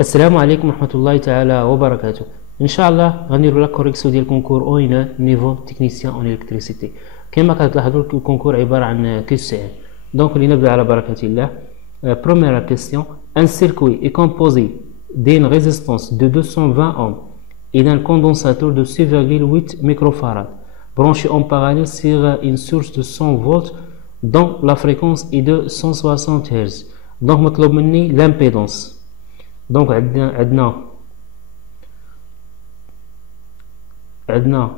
السلام عليكم ورحمة الله تعالى وبركاته. إن شاء الله غنديرو لا كوريكسيون ديال كونكور أوينا نيفو تكنيسيان أون إلكتريسيتي. كما كتلاحظوا الكونكور عبارة عن QCM. دونك لنبدأ على بركة الله. Première question. Un circuit est composé d'une résistance de 220 ohms et d'un condensateur de 6,8 microfarad branché en parallèle sur une source de 100 volts dont la fréquence est de 160 Hz. Donc مطلوب مني l'impédance. Donc عندنا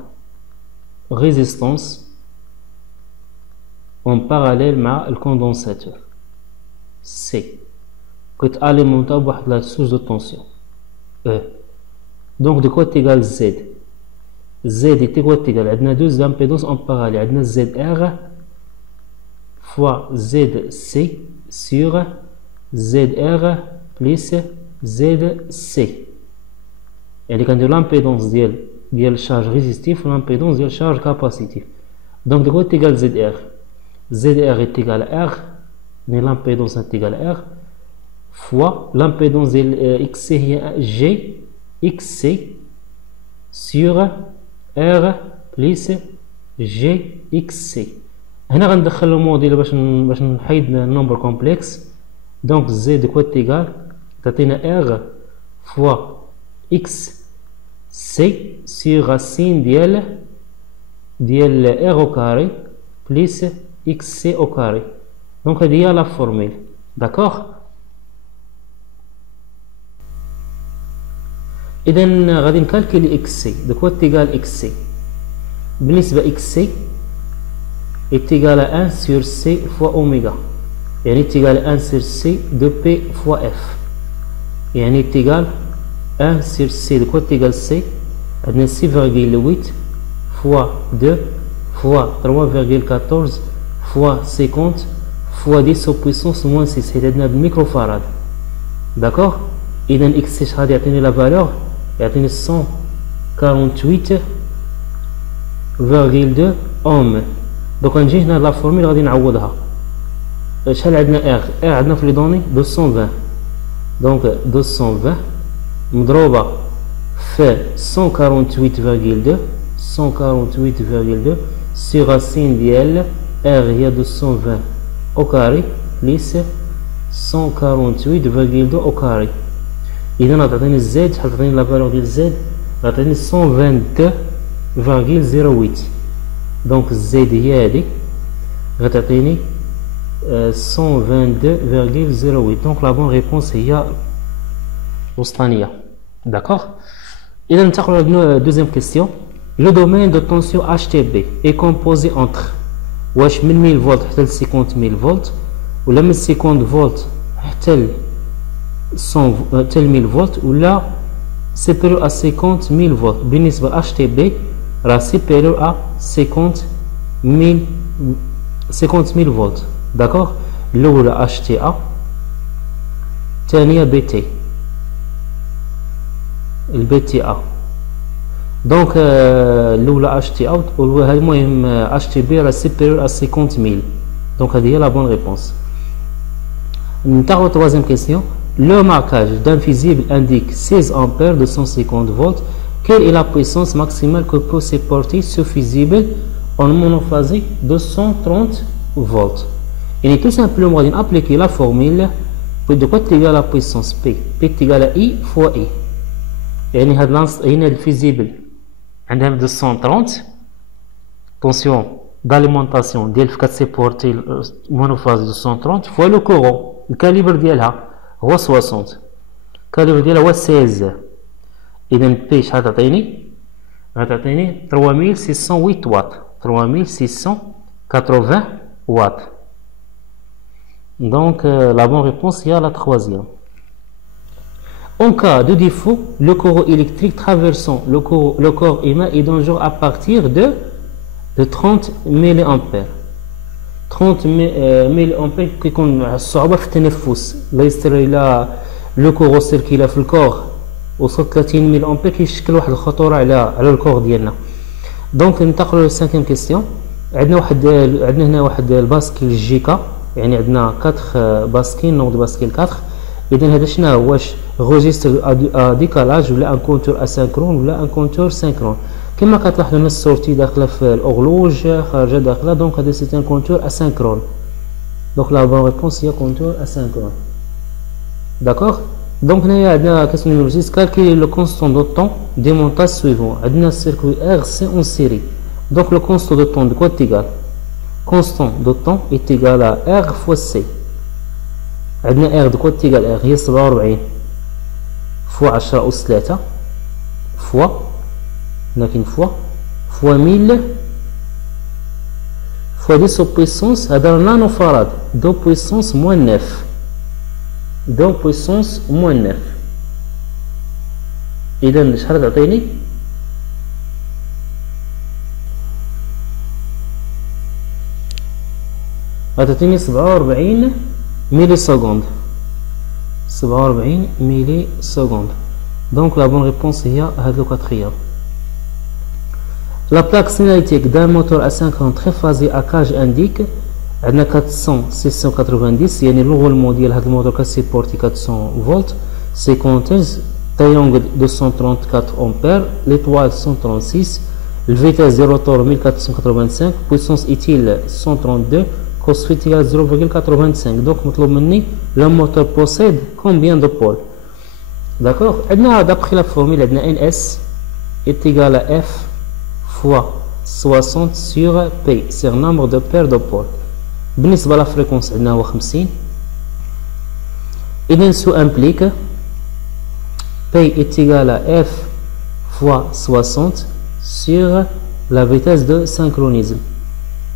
résistance en parallèle مع الكوندنساتور C كتاليمونطا بواحد لا source de tension E. Donc de quoi est égal Z est égal عندنا deux impédances en parallèle عندنا ZR fois ZC sur ZR plus ZC. يعني كندير l'impédance ديال charge résistif l'impédance ديال charge capacitif. Donc de quoi est égal ZR est égal à R, mais l'impédance est égale à R fois l'impédance ديال XC هي G XC sur R plus GXC. هنا غندخل الموديل باش نحيد النمبر كومبلكس. دونك Z de quoi est égal تعطينا R fois XC sur racine ديال R au carré plus XC au carré. Donc هذه هي لا فورميل. داكوغ. إذا غادي نكالكولي XC. de quoi est égal XC بالنسبة XC est égal à 1 sur C fois oméga. يعني est égal à 1 sur C de P fois F. يعني est égal à 1 sur C. de quoi est égal C عندنا 6,8 fois 2 fois 3,14 fois 50 fois 10 au puissance moins 6 حيت عندنا بالميكروفاراد. داكوغ. إذا XC شحال يعطيني لا فالور يعطيني 148,2 اوم. دوك نجي هنا لا فورميل غادي نعوضها. شحال عندنا R عندنا في لي دوني 220. دونك 220 مضروبة في 148,2 sur racine ديال R هي 220 au carré plus 148,2 au carré. إذا غتعطيني Z شحال تعطيني لا فالور ديال Z غتعطيني 122,08. دونك Z هي هادي غتعطيني 122,08. دونك لا بون ريبونس هي الوسطانية. داكوغ. إذا ننتقلوا على دوزيام كيستيون. لو دومين دو طونسيون HTB est composé entre واش من 1000 فولت حتى ل 50000 فولت ولا من 50 فولت حتى ل 1000 فولت ولا سيبيريور ا 50000 فولت. بالنسبة ل HTB راه سيبيريور ا 50000 فولت. داكوغ. الأولى HTA الثانية BT الBTA. دونك الأولى HTA المهم HTB راه سيبيريور ا 50000. دونك هذه هي لا بون ريبونس. ننتقلوا troisième question. Le marquage d'un fusible indique 16 ampères de 150 volts. Quelle est la puissance maximale que peut supporter ce fusible en monophasé de 130 volts? Et tout simplement, on va appliquer la formule de quoi est égal à la puissance P. P est égal à I fois I. Et le fusible عندها 230 tension d'alimentation ديال كتسيبورتي monophase de 130 fois le courant. Le calibre ديالها هو 60. الكاليبر ديالها هو 16. إذا بي شحال تعطيني؟ غتعطيني 3608 واط. 3680 واط. Donc la bonne réponse est à la troisième. En cas de défaut, le courant électrique traversant le corps humain est dangereux à partir de 30 mA. 30 mA كيكون الصعوبة في التنفس. لا يصير إلا لو كورو سيركيلا في الكور وصل 30 ميل امبير كيشكل واحد الخطورة على الكور ديالنا. دونك ننتقلوا للسانكيام كيستيون. عندنا هنا واحد الباسكيل جيكا يعني عندنا 4 باسكيل نوع دو باسكيل 4. اذا هذا شنو هو؟ واش registre à décalage ou un compteur asynchrone ou un compteur synchrone. كما كتلاحظوا هنا السورتي داخله في الهورلوج خارجه داخله دونك هذا سي ان كونتور اسينكرون. دونك لا بون ريبونس هي كونتور اسينكرون. داكوغ دونك هنايا عندنا كيسيون نيميرو 6 كالكولي لو كونستون دو طون دي مونتاج سويفون. عندنا السيركوي ار سي اون سيري دونك لو كونستون دو طون دو كوا تيغال كونستون دو طون est égal à R fois C. عندنا R دو كوا تيغال R هي 47 فوا 10 أس 3 فوا لكن fois 1000 fois 10 au puissance هذا نانو فراد 2 puissance moins 9 2 puissance moins 9. إذا شحال تعطيني؟ غتعطيني 47 ميلي سكوند 47 ميلي سكوند. دونك لا بون ريبونس هي هذا لو كاتريام. La plaque signalétique d'un moteur asynchrone triphasé à cage indique عندنا 400 690 يعني l'enroulement ديال هذا الموتور كسيبورتي 400 فولت 50 Hz triangle 234 ampères l'étoile 136 le vitesse du rotor 1485 puissance utile 132 cos phi égale 0,85. donc مطلوب مني le moteur possède combien de pôles. d'accord عندنا d'après la formule عندنا NS est égal à F fois 60 sur P c'est un nombre de paires de pôles. بالنسبة la fréquence عندنا هو 50. إذا سو implique P est égal à F fois 60 sur la vitesse de synchronisme.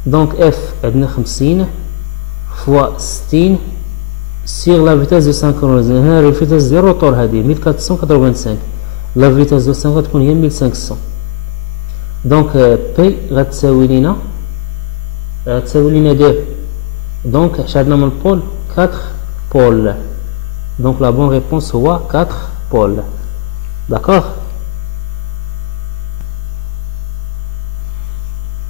donc F عندنا 50 fois 60 sur la vitesse de synchronisme. هنا la vitesse ديال الروتور هذه 1485 la vitesse de synchronisme تكون هي 1500. donc P غتساوي لينا 2. donc اش عندنا من البول 4 pôles. donc la bonne réponse هو 4 pôles. d'accord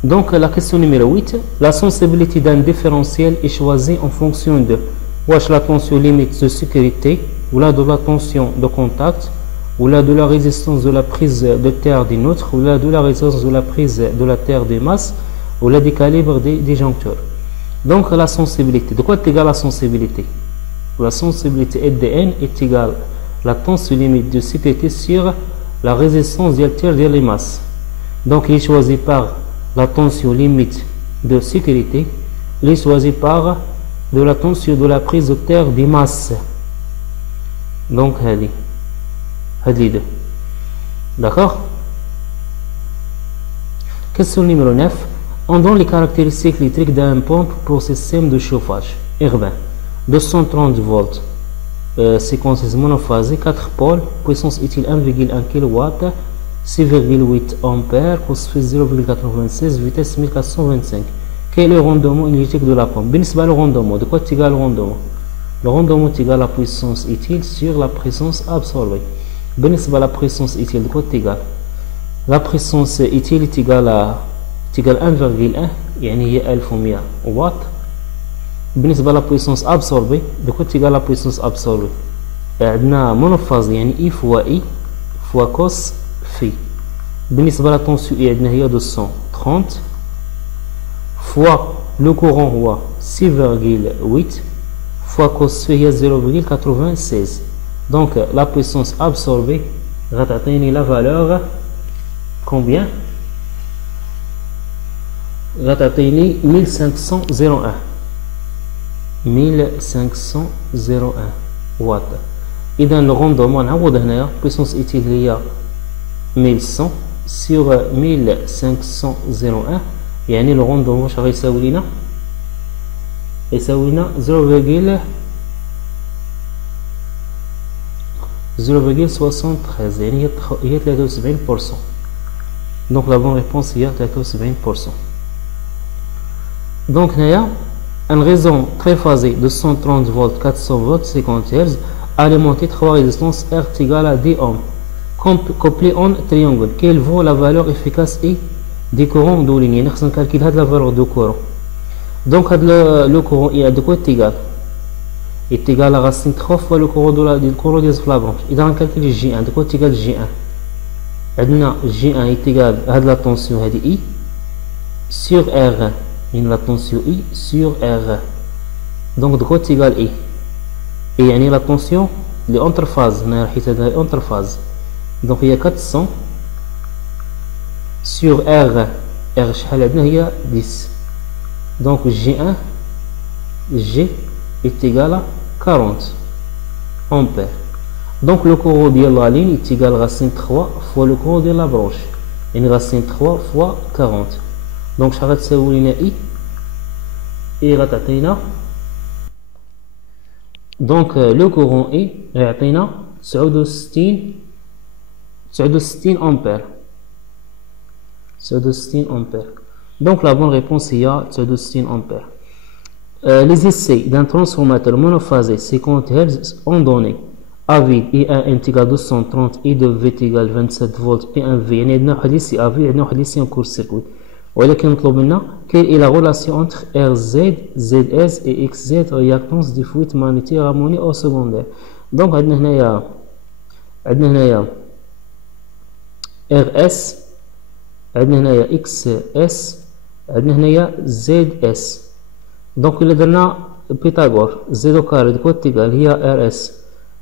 donc la question numéro 8 la sensibilité d'un différentiel est choisie en fonction de واش la tension limite de sécurité ou la de la tension de contact ou la de la résistance de la prise de terre des nôtres ou la de la résistance de la prise de la terre des masses ou la des calibres des disjoncteurs. donc la sensibilité de quoi est égale la sensibilité? la sensibilité EDN est égale la tension limite de sécurité sur la résistance de la terre des masses. donc il est choisi par la tension limite de sécurité, il est choisi par de la tension de la prise de terre des masses. donc هذه deux. d'accord question numéro 9 on donne les caractéristiques électriques d'un pompe pour système de chauffage urbain 230 volts séquence monophasée 4 pôles puissance utile 1,1 kW 6,8 ampères cos 0,96 vitesse 1425. quel est le rendement énergétique de la pompe? بالنسبة le rendement de quoi est égal le rendement? le rendement est égal à la puissance utile sur la puissance absorbée. بالنسبة la puissance utile de quoi est égal? la puissance utile est égale à 1,1 يعني هي 1100 واط. بالنسبة la puissance absorbée de quoi est égal la puissance absorbée? عندنا monophase يعني I fois I fois cos phi. بالنسبة la tension I عندنا هي 230 fois le courant هو 6,8 fois cos phi هي 0,96. donc la puissance absorbée غتعطيني la valeur combien? غتعطيني 1501 واط. اذا le rendement نعوض هنايا puissance utile هي 1100 sur 1501 يعني le rendement واش غيساوي لينا؟ يساوي لنا 0,73 يعني هي 73%. donc la bonne réponse هي 73%. donc هنايا un réseau triphasé de 130 volts 400 volts 50 Hz alimenté 3 résistances R égale à 10 ohms couplé en triangle. quelle vaut la valeur efficace et des courants de ligne? يعني خصنا نكالكيل هاد la valeur de courant. donc هاد le courant est de quoi est égal est égal à racine 3 fois le courant du courant de la branche. Et dans le calcul J1, de quoi est égal J1? J1 est égal à la tension I sur R1. La tension I sur R1. Donc de quoi est égal I? Et la tension, les entre phases, entre phases. Donc il y a 400 sur R1. R il y a 10. Donc G1, G est égal à 40 ampères. Donc le courant de la ligne est égal à racine 3 fois le courant de la branche. Et racine 3 fois 40. Donc je vais faire I. Et donc le courant I est 69 ampères. 69 ampères. Donc la bonne réponse est 69 ampères. Les essais d'un transformateur monophasé 50 Hz ont donné A vide I1 égale 230 I de V égale 27 volts P1V. يعني عندنا واحد لي سي A vide عندنا واحد لي سي en court circuit. ولكن مطلوب منا quelle est la relation entre RZ, ZS et XZ réactance du fluide magnétique harmonique au secondaire. Donc عندنا هنايا RS, عندنا هنايا XS, عندنا هنايا ZS. donc إلا درنا بيثاغور Z au carré de quoi égal هي RS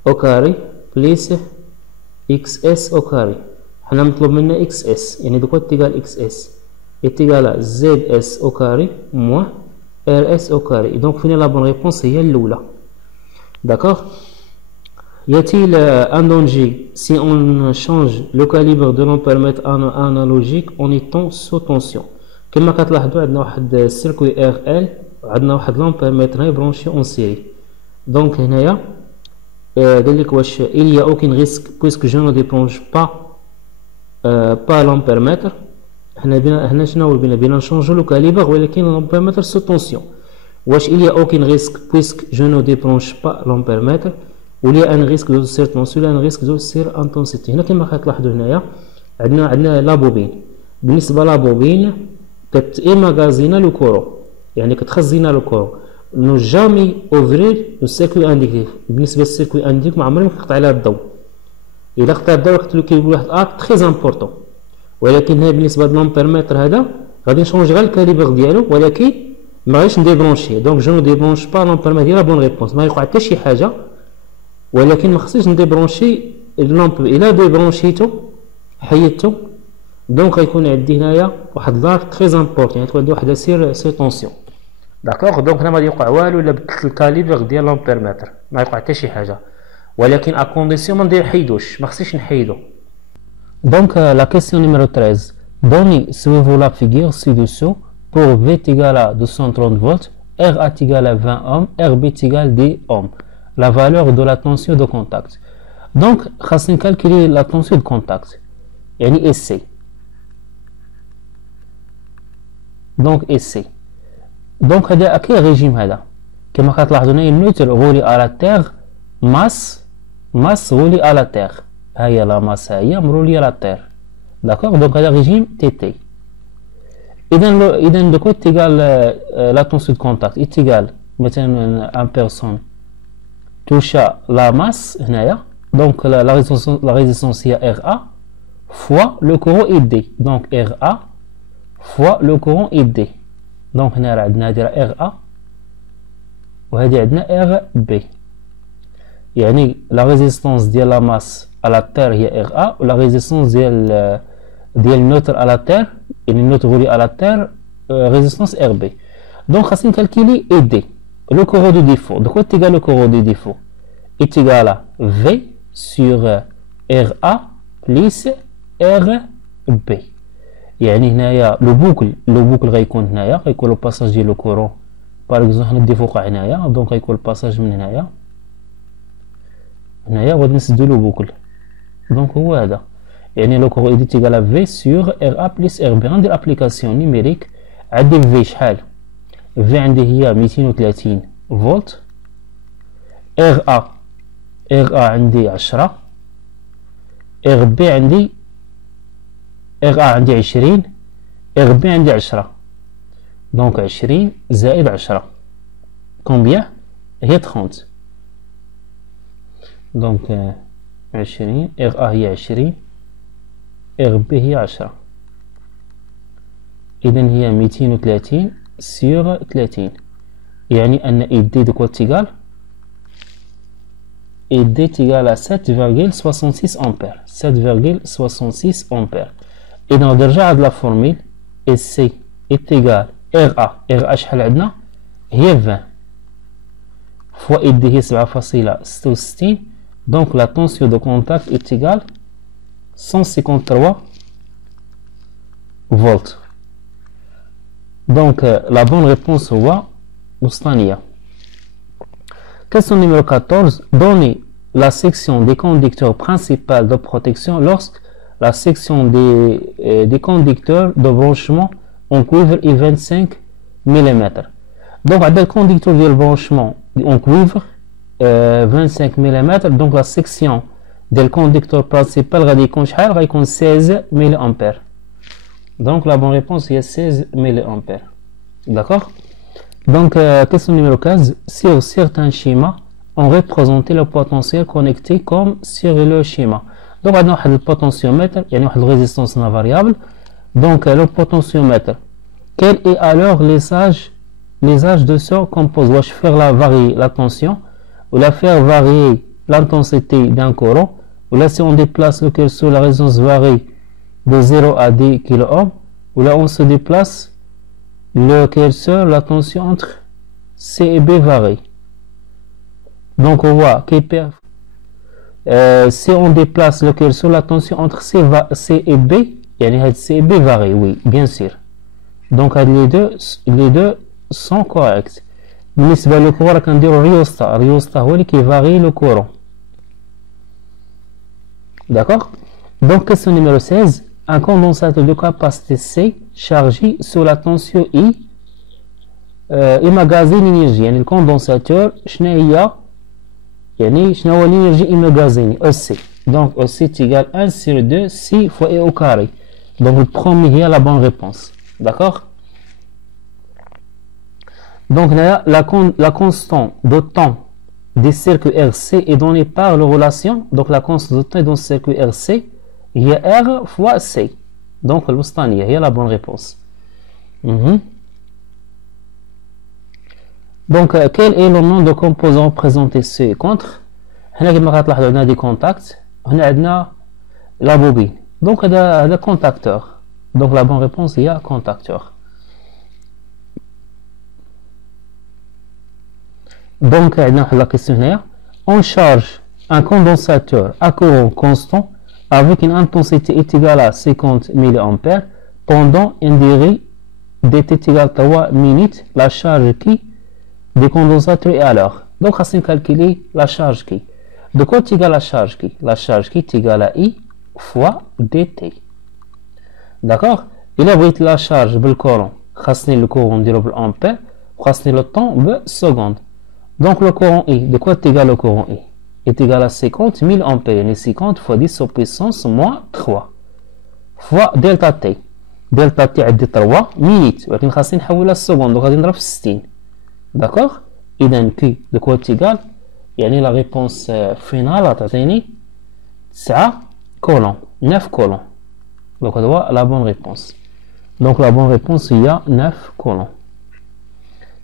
au carré plus XS au carré. حنا مطلوب منا XS يعني de quoi égal XS est égal à ZS au carré moins RS au carré. Et donc finalement la bonne réponse est l'oula. D'accord? Y a-t-il un danger si on change le calibre de l'ampèremètre analogique en étant sous tension? كما كتلاحظوا عندنا واحد السيركوي RL وعندنا واحد l'ampèremètre هنا branché en série. Donc هنايا قال لك واش il y a aucun risque puisque je ne débranche pas l'ampèremètre. هنا شنو بينا نشونجو لو كاليبر ولكن l'ampèremètre sous tension. واش il y a aucun risque puisque je ne débranche pas l'ampèremètre وil y a un risque de surtension ولا un risque de surintensité. هنا كما كتلاحظوا هنايا عندنا لا بوبين. بالنسبه لا بوبين كتيماغازينا لو كورون يعني كتخزينا لو كورون. نو جامي اوفرير لو سيركوي انديكتيف. بالنسبه للسيركوي انديك ما عمري ما قطع عليها الضوء. الا قطع الضوء وقت اللي كيقول واحد اكت تري امبورطون. ولكن هنا بالنسبه للامبيرمتر هذا غادي نشونجي غير الكاليبر ديالو ولكن ما غاديش نديبرونشي. دونك جو نو ديبرونش با لامبيرمتر ديال لا بون ريبونس. ما يوقع حتى شي حاجه ولكن ما خصنيش نديبرونشي اللامب. الا ديبرونشيتو حيدتو دونك غيكون عندي هنايا واحد لارك تري امبورطون يعني تكون عندي واحد سير تونسيون. داكوغ دونك هنا ما غادي يوقع والو الا بدلت الكاليبر ديال لامبيرمتر ما يوقع حتى شي حاجه ولكن ا كونديسيون ما نحيدوش ما خصنيش نحيدو. Donc la question numéro 13. Donnez, suivez la figure ci-dessous pour V égale à 230 volts, R est égal à 20 ohms, RB est égal à 10 ohms. La valeur de la tension de contact. Donc, خاصني calculer la tension de contact. يعني essai. Donc essai. Donc هذا أكيد régime هذا. كما كتلاحظوا هنا النيوتن غولي à la terre, masse غولي à la terre. هي لا ماس هي مرولية لا تير. داكوغ دونك هذا ريجيم تي تي. إذا دو كو تيغال لا تونسيون دو كونتاكت إتيغال مثلا ان بيرسون توشا لا ماس هنايا دونك لا ريزيستونس هي ار ا فوا لو كورون اي دي. دونك ار ا فوا لو كورون اي دي. دونك هنا راه عندنا هادي راه ار ا وهادي عندنا ار بي. يعني لا ريزيستونس ديال لا ماس à la terre هي RA و la résistance ديال النوتر à la terre يعني النوتر relié à la terre résistance RB. donc خاصني نكالكيلي ED le courant de défaut. de quoi est égal le courant de défaut est égal à V sur RA plus RB. يعني هنايا لو بوكل غيكون هنايا غيكون لو باساج ديال لو كورون باغ اكزومبل هنا الديفو وقع هنايا دونك غيكون الباساج من هنايا وغادي نسدو لو بوكل. دونك هو هذا يعني لو كورون ايدي تيغال في سور ار ا بلس ار بي. غندير ابليكاسيون نيميريك. عندي في شحال في عندي هي 230 فولت. ار ا عندي 10. ار بي عندي 20. ار بي عندي 10. دونك 20 زائد 10 كومبيان هي 30. donc 20 RA هي 20 RB هي 10 إذا هي 230 sur 30 يعني أن ID de quoi égal ID est égal à 7,66 ampères 7,66 ampères إذا نرجع هاد لا فورميل SC est égal RA شحال عندنا هي 20 fois ID هي 7,66 donc la tension de contact est égale 153 volts. Donc la bonne réponse هو وسطانية. Question numéro 14. Donnez la section des conducteurs principales de protection lorsque la section des conducteurs de branchement en cuivre est 25 mm. Donc عندنا الكونديكتور ديال البرانشمون en cuivre 25 mm. donc la section del conducteur principal غادي يكون شحال غيكون 16 mA. donc la bonne réponse est 16 mA. d'accord. donc question numéro 15. sur certains schémas on représente le potentiel connecté comme sur le schéma. donc عندنا واحد البوتنسيومètre يعني واحد الريزيستانس نا فاريابل. donc le potentiomètre quel est alors les âges de ce composé. واش faire varier la tension ou la faire varier l'intensité d'un courant, ou là si on déplace le curseur la résistance varie de 0 à 10 kΩ, ou là on se déplace le curseur la tension entre C et B varie. donc on voit qu'hyper si on déplace le curseur la tension entre C et B يعني C et B varie, oui bien sûr. donc les deux sont corrects. بالنسبة للكورة راه كنديرو الريوستا هو اللي كيفاري لو كورون. d'accord. donc question numéro 16. un condensateur de capacité C chargé sous la tension I emmagasine énergie. يعني الكوندنساتور شنو هي يعني شنو هو l'énergie emmagasine EC. donc EC est égal 1 sur 2 C fois E au carré. donc le premier هي la bonne réponse. d'accord. donc la constante de temps des cercles RC est donnée par la relation. donc la constante de temps dans le cercle RC هي R fois C. donc الوسطانية هي la bonne réponse. donc quel est le nom de composant présenté ci contre. هنا كما غتلاحظوا عندنا دي contacts هنا عندنا la bobine. donc هذا contacteur. donc la bonne réponse هي contacteur. donc la question هنا on charge un condensateur à courant constant avec une intensité égale à 50 mA pendant une durée dt égale 3 minutes. la charge qui du condensateur est alors. donc on va calculer la charge qui. de quoi est égale la charge qui. la charge qui est égale à I fois dt. d'accord. il a pris la charge بالcourant خاصني le courant نديرو بالامبير وخاصني le temps بالseconde. donc le courant I, de quoi est égal le courant I est égal à 50 000 ampères, يعني 50 fois 10 au puissance moins 3 fois delta T. delta T عندي 3 minutes ولكن خاصني نحولها للسكوند وغادي نضرب في 60. d'accord. إذا Q de quoi est égal يعني la réponse finale غتعطيني 9 coulomb 9 coulomb. donc هذا هو la bonne réponse. donc la bonne réponse هي 9 coulomb.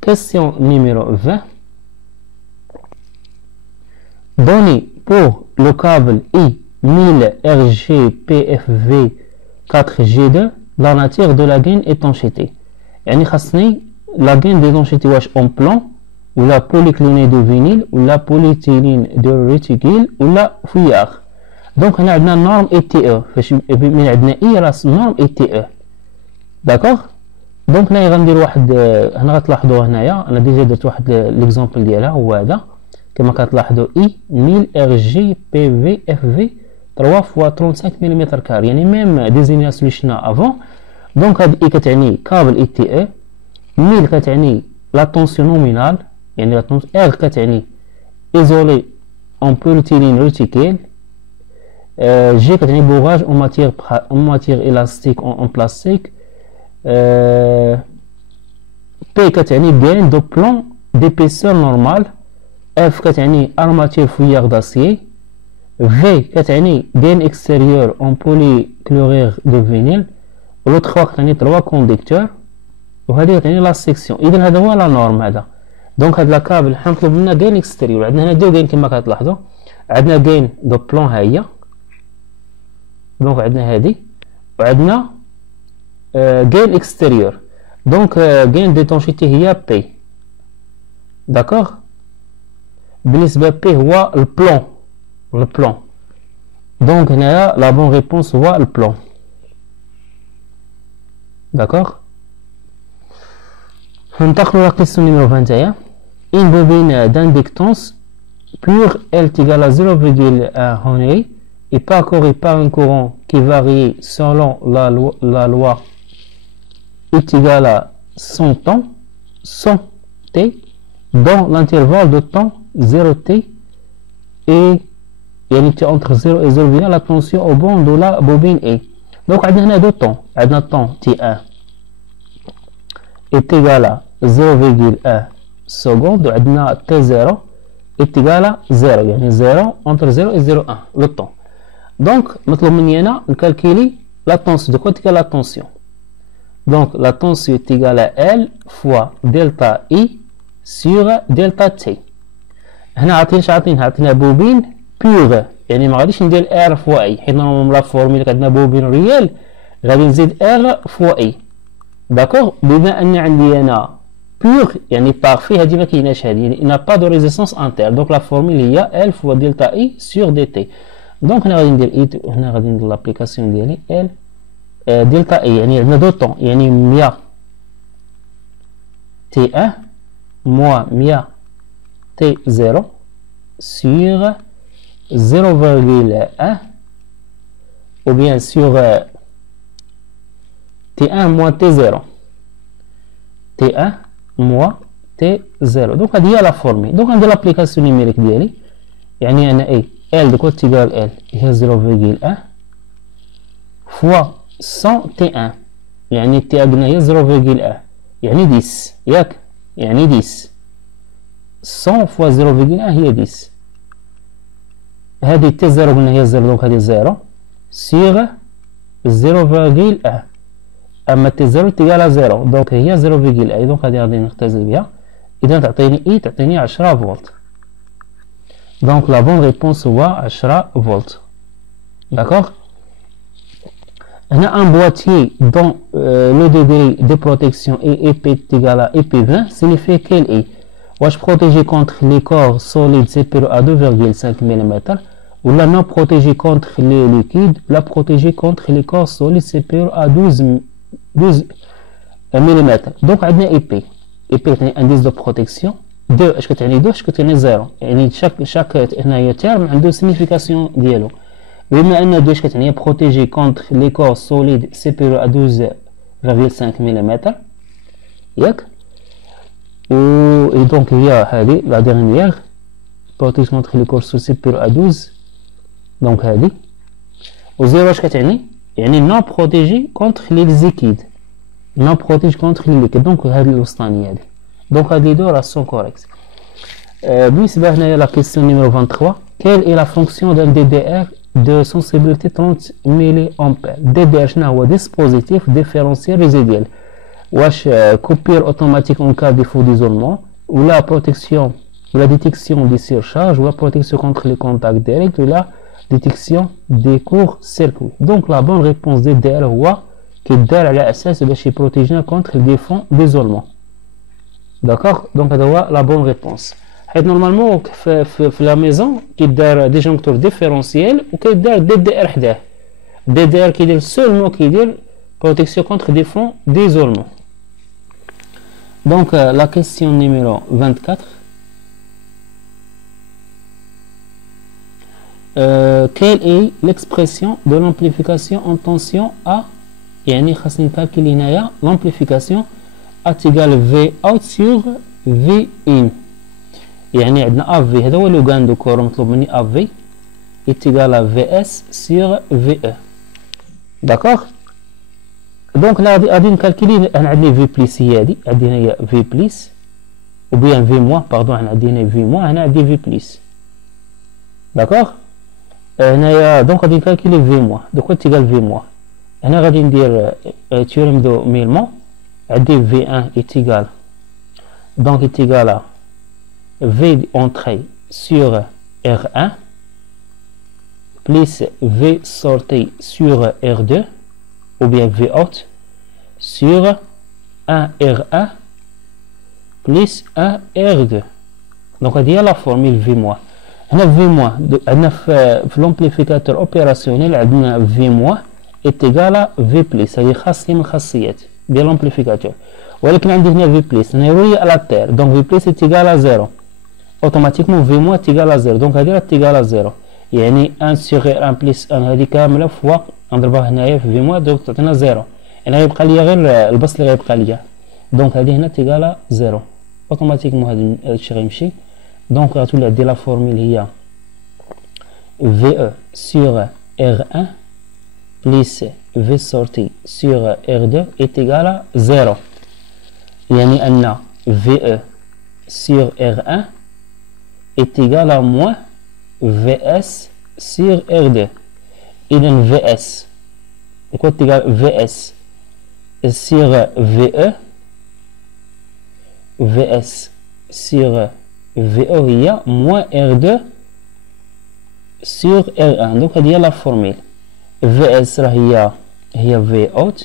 question numéro 20. Donné pour le câble I1000RGPFV4G2 la nature de la gaine étanchéité. يعني خاصني la gaine d'étanchéité واش en plomb ou la polyclonée de vinyle ou la polyéthylène de réticule ou la fouillard. donc هنا عندنا norme ETE فاش من عندنا I راه norme ETE. d'accord. donc هنا غندير واحد هنا غتلاحظوا هنايا انا ديجا درت واحد ليكزامبل ديالها هو هذا كما كتلاحظوا I 1000RGPVFV 3 fois 35 ملم كار يعني ميم ديزينياسيون اللي شفنا افون. دونك هاد I كتعني كابل اي تي اي. 1000 كتعني لا طونسيون نومينال يعني لا طونسيون R كتعني ايزولي اون بوليتيلين ريتيكيل. G كتعني بوغاج اون ماتير الاستيك اون بلاستيك. P كتعني gaine de plomb d'épaisseur normale. F كتعني armature fouillard d'acier. V كتعني gain extérieur en polychlorure de vinyle والautre fois كتعني 3 conducteurs وهذه كتعني لا سيكسيون. اذا هذا هو لا نورم هذا. دونك هاد لاكابل حنطلب منا gain extérieur. عندنا هنا دو gain كما كتلاحظوا. عندنا gain دو بلون ها هي. دونك عندنا هذه وعندنا gain extérieur. دونك gain d'étanchéité هي P. داكوغ. بالنسبة P هو البلون. دونك هنايا لا بون ريبونس هو البلون. داكوغ. ننتقلوا à la question numéro 21. Une bobine d'inductance pure L est égale à 0,1 Henry est parcourue par un courant qui varie selon la loi est égal à 100 temps, 100 t, dans l'intervalle de temps 0t et entre 0 et 0,1 la tension au bord de la bobine est. Donc on a deux temps. On a temps T1 est égal à 0,1 seconde. On a T0 est égal à 0. يعني 0 entre 0 et 0,1 le temps. Donc مطلوب مني أنا نكالكولي la tension. De quoi est la tension? Donc la tension est égale à L fois delta I sur delta T. هنا عطينا بوبين بيغ يعني ما غاديش ندير R فوا اي حيت نورمالمون لا فورميل عندنا بوبين ريال غادي نزيد R فوا اي. داكوغ. بما ان عندي انا بيغ يعني بارفي هادي ما كايناش هادي يعني n'a pas de résistance انتر. دونك لا فورميل هي L فوا دلتا اي سور دي تي. دونك هنا غادي ندير اي هنا غادي ندير لابليكاسيون ديالي L دلتا اي يعني عندنا دو طون يعني 100 تي 1 موان 100 تي 0 sur 0,1 ou bien sur T1 moins T0. T1 moins T0. Donc هذه هي لا فورمي. دونك عندي لابليكاسيون نيميريك ديالي يعني انا اي L de quoi تيغال L هي 0,1 فوا 100 T1 يعني T قلنا هي 0,1 يعني 10 ياك يعني 10 100 فوا 0,1 هي 10. هذه تي 0 قلنا هي 0 دونك هذه 0 سيغ 0,1 اما تي 0 تيغال 0 دونك هي 0,1 دونك هذه غادي نختزل بها. اذا تعطيني اي تعطيني 10 فولت. دونك لا بون ريبونس هو 10 فولت. داكوغ. هنا ان بواتيي دون لو degré de protection est EP égal à EP20 signifie qu'elle est واش protégé contre les corps solides supérieurs à 2,5 mm ou la non protégée contre les liquides la protégée contre les corps solides supérieurs à 12 mm. donc عندنا EP يعني indice de protection 2 اش كتعني 2 اش كتعني 0 يعني chaque هنايا terme عنده signification ديالو. بما ان 2 اش كتعني protégé contre les corps solides supérieurs à 12,5 mm ياك. Et donc il y a la dernière protection contre les corps supérieurs à 12 donc هذه و 0 اش كتعني يعني non protégé contre les liquides non protégé contre les liquides donc هذه الوسطانيه هذه. donc هذه لي دو راه سون كوريكت. بالنسبه هنايا لا كيسيون نيميرو 23 quelle est la fonction d'un DDR de sensibilité 30 mA. DDR شنو هو dispositif différentiel résiduel واش coupure automatique en cas de défaut d'isolement ou la protection ou la détection des surcharges ou la protection contre les contacts directs ou la détection des courts-circuits. Donc la bonne réponse DDR هو كيدار على اساس باش يبروتيجينا contre les défauts d'isolement. داكوغ. دونك هذا هو لا بون ريبونس حيت نورمالمون في لا ميزون كيدار ديجونكتور ديفيرونسيال وكيدار DDR حداه. DDR كيدير سولمون كيدير protection contre défaut d'isolement. Donc la question numéro 24. Quelle est l'expression de l'amplification en tension A يعني خاصني نكالكولي هنايا l'amplification A égale V out sur V in يعني عندنا AV هذا هو لو غان دو كور مطلوب مني AV est égal à VS sur VE. d'accord. دونك لا غادي نكالكولي انا عندي في بليس هي هادي عندي هنايا في بليس ou bien في موان باردون انا عندي هنا في موان هنا عندي في بليس. داكوغ. هنايا دونك غادي نكالكيلي في موان دو كوا تيغال في موان هنا غادي ندير تيوريم دو ميلمون عندي في ان ايتيغال دونك ايتيغال في entrée sur R1 plus V sortie sur R2 ou bien V haute sur 1 R1 plus 1 R2 donc هذه هي لا فورميل في موان هنا في موان عندنا في لومبليفيكاتور اوبيراسيونيل عندنا في موان ايتيغال في بليس هذه خاصية من الخاصيات ديال لومبليفيكاتور ولكن عندي هنا في بليس هنا هي على تير دونك في بليس ايتيغال زيرو اوتوماتيكمون في موان ايتيغال زيرو دونك هذه ايتيغال زيرو يعني 1 سيغ 1 بليس 1 هذه كامله فوا نضربها هنايا في في موان دونك تعطينا زيرو يعني غيبقى ليا غير البسط اللي غيبقى ليا دونك هذه هنا ايتيغال زيرو اوتوماتيكمون هذا الشيء غيمشي دونك غتولي عندي لا فورميل هي VE sur R1 plus V sortie sur R2 est égal à 0 يعني أن VE sur R1 est égal à moins VS sur R2 إذن VS est égal à VS sur VE VS sur VE هي moins R2 sur R1 donc هذه هي لا فورميل VS راه هي V out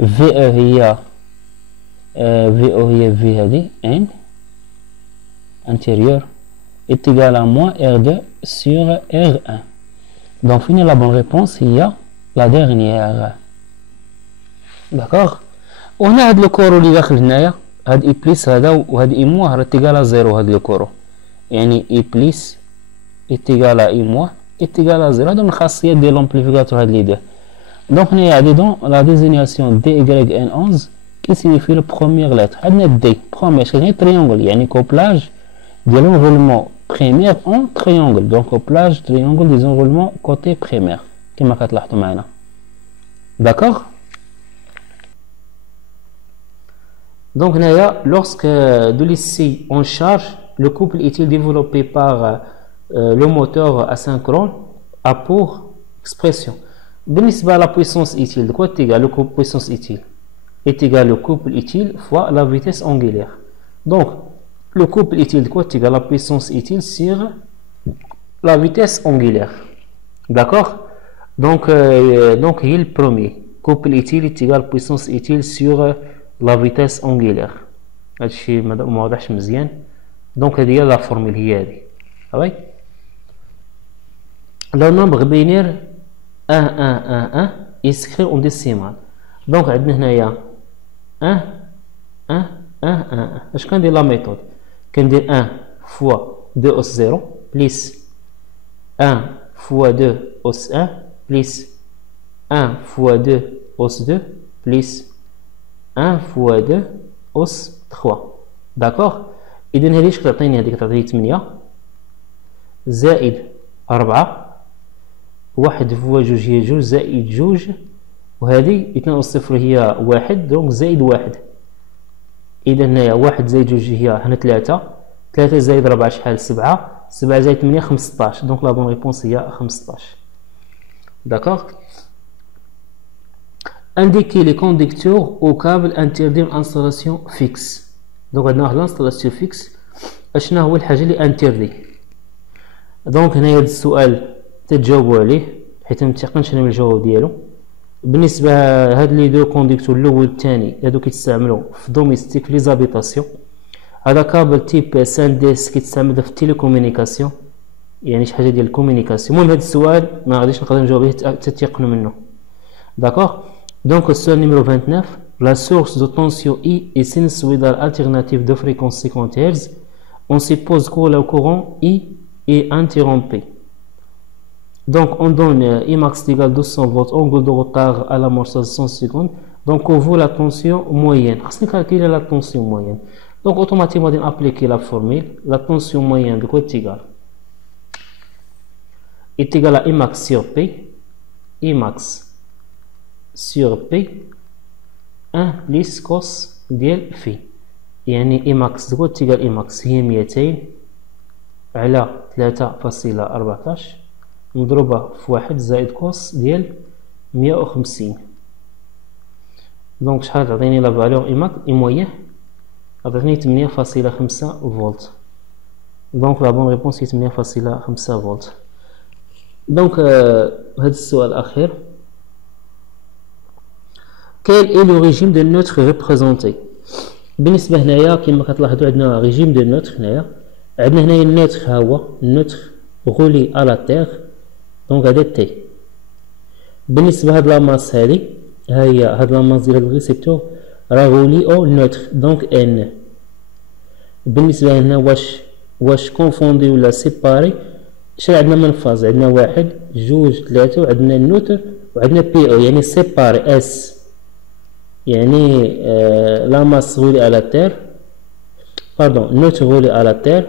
VE هي VO هي V هذه N intérieur est égal à moins R2 sur R1 donc فين la bonne réponse هي la dernière d'accord وهنا هاد الكورو اللي داخل هنايا هاد اي بليس هذا وهاد اي مواه راه تيغالا زيرو هاد الكورو يعني اي بليس ايتيغال اي مواه ايتيغال زيرو هادو من الخاصيات ديال لومبليفيكاتور هاد لي دو دونك هنايا عندي دون لا ديزينياسيون دي اي ان 11 كي سينيفي لو بروميير لتر عندنا دي بروميير شغل تريونغل يعني كوبلاج ديال لونغولمون بريمير اون تريونغل دونك كوبلاج تريونغل دي زونغولمون كوتي بريمير كما كتلاحظوا معنا داكوغ donc lorsque de l'essai en charge le couple est-il développé par le moteur asynchrone a pour expression بالنسبة à la puissance utile de quoi est égal le couple puissance utile est égal le couple utile fois la vitesse angulaire donc le couple utile de quoi est égal la puissance utile sur la vitesse angulaire d'accord donc il est le premier couple utile est égal puissance utile sur la vitesse angulaire هادشي ما واضحش مزيان دونك هذه هي لا فورميل هي هذه صافي لو نومبر بينير 1 1 1 1 يسكري اون ديسيمال دونك عندنا هنايا 1 1 1 1 اش كندير لا ميثود كندير 1 فوا 2 اس 0 بليس 1 فوا 2 اس 1 بليس 1 فوا 2 اس 2 بليس 1 fois 2 os 3 d'accord إذن هذه اش كتعطيني هذه كتعطيني 8 زائد 4 1 فوا جوج هي جوج زائد جوج وهذه 2 أس 0 هي 1 دونك زائد 1 إذن هنايا 1 زائد جوج هي هنا 3 3 زائد 4 شحال 7 7 زائد 8 15 دونك لا بون ريبونس هي 15 d'accord indiquer les conducteurs au câble interdit l'installation fixe donc عندنا l'installation fixe اشنا هو الحاجه اللي انتردي دونك هنا هذا السؤال تتجاوبوا عليه حيت ما متيقنش انا من الجواب ديالو بالنسبه هاد لي دو كونديكتور الاول والثاني هادو كيتستعملوا في دوميستيك في لي زابيتاسيون هذا كابل تيب سانديس كيتستعمل في التيليكومونيكاسيون يعني شي حاجه ديال الكومونيكاسيون المهم هذا السؤال ما غاديش نقدر نجاوب عليه تتيقنوا منه داكوغ donc sur le numéro 29 la source de tension I est sinusoïdale alternative de fréquence 50 Hz on suppose que le courant I est interrompu donc on donne I max égale 200 volts angle de retard à l'amorçage 100 secondes donc on voit la tension moyenne on calculer la tension moyenne donc automatiquement on appliquer la formule la tension moyenne de quoi est égal à I max sur P I max sur P 1 plus cos ديال في يعني إي ماكس تقول تيقال إي ماكس هي 200 على 3.14 مضروبة في 1 زائد كوس ديال 150. دونك شحال تعطيني لا فالور إيمويان؟ عطاتني 8.5 فولت. دونك لا بون ريبونس هي 8.5 فولت. دونك هذا السؤال الأخير. Quel est le régime de neutre représenté؟ بالنسبة هنايا كما كتلاحظوا عندنا ريجيم دو نوتر. هنايا عندنا هنايا النوتر ها هو النوتر غولي على تيغ، دونك هذا تي. بالنسبة لهاد لاماس هادي ها هي هاد لاماس ديال هاد الريسيبتور راه غولي او نوتر دونك ان. بالنسبة هنا واش كونفوندي ولا سيباري، شحال عندنا من فاز؟ عندنا 1 2 3 وعندنا النوتر وعندنا بي او يعني سيباري اس، يعني لا ماس غولي على تير باردون نوتر غولي على تير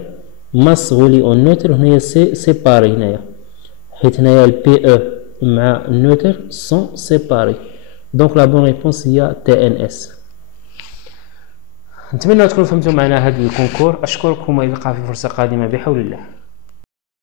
ماس غولي او نوتر. هنايا سيباري هنايا حيت هنايا البي او مع النوتر سون سيباري. دونك لا بون ريبونس هي تي ان اس. نتمنى تكونوا فهمتوا معنا هذا الكونكور. اشكركم والى لقاء في فرصه قادمه بحول الله.